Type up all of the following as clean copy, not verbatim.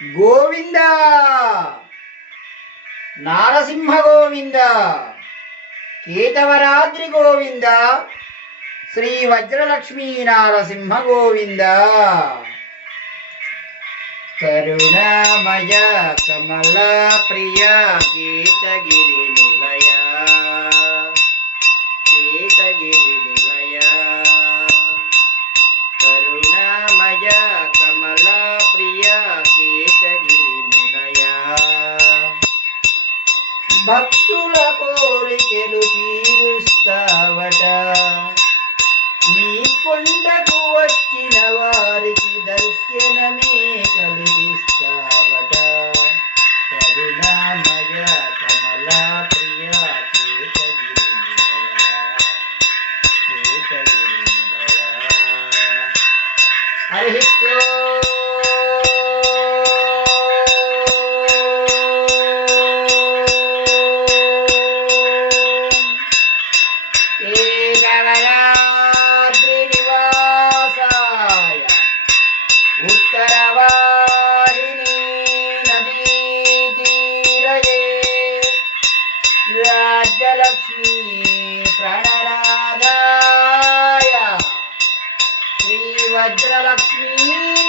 గోవింద నారసింహ గోవింద కేతవరాద్రి గోవింద శ్రీ వజ్రలక్ష్మీ నారసింహ గోవింద కరుణామయ కమల ప్రియ కేతగిరి నిలయ కేతగిరి నిలయ కరుణామయ కమల ప్రియ కేతగిరి నిలయ భక్తుల కోరికలు తీరుస్తావట నీ కొండకు వచ్చిన వారికి దర్శనమే కల్పిస్తావట కరుణామయ కమల ప్రియ కేతగిరి నిలయ కేతగిరి నిలయ హరి उत्तरवाहिनी नदी तीरये राज्यलक्ष्मी प्रणराधाय श्रीवज्रलक्ष्मी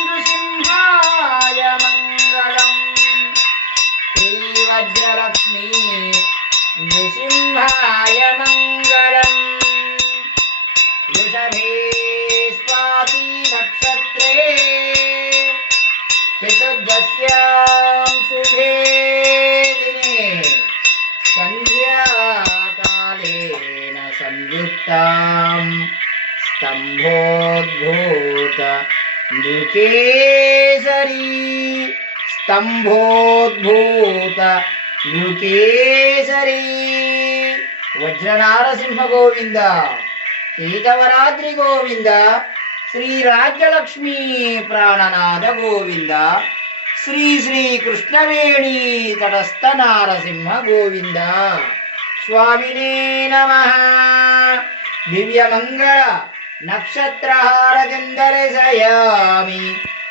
नृसिंहाय मङ्गलम् श्रीवज्रलक्ष्मी नृसिंहाय मङ्गलम् वृषभे स्वाति नक्षत्रे चतुर्दश्यां शुभे दिने सन्ध्याकालेन संयुक्तां स्तम्भोद्भूत नृकेसरी स्तम्भोद्भूत नृकेसरी वज्रनारसिंह गोविंद केतवराद्रि गोविंद श्री राज्यलक्ष्मी प्राणनाथ गोविंद श्री श्री कृष्णवेणी तटस्थ नारसिंह गोविंद स्वामिने नमः दिव्यमंगल नक्षत्रहार चंदरसयामि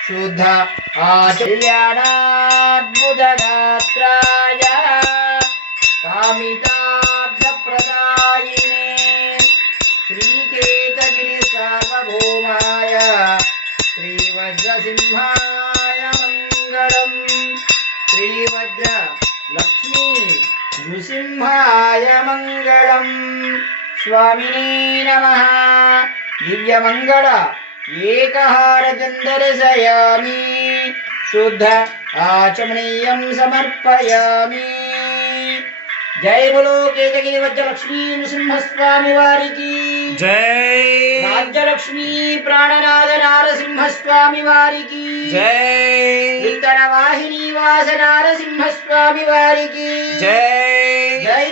शुद्ध आचल्यानाद्भुत गात्राय कामितार्थप्रदायिने श्रीकेतगिरि सार्वभौमाय श्रीवज्रसिंहाय मङ्गलम् श्रीवज्रलक्ष्मी नृसिंहाय मङ्गलम् स्वामिने नमः दिव्यमङ्गल एकहारचन्दरसयामि शुद्ध आचमनीयं समर्पयामि जय बोलो केतगिरि वज्रलक्ष्मी नृसिंह स्वामी वारी की जय। राज्यलक्ष्मी प्राणनाथ नारसिंह स्वामी वारी की जय। उत्तरवाहिनी वास नारसिंह स्वामी वारी की जय। जय।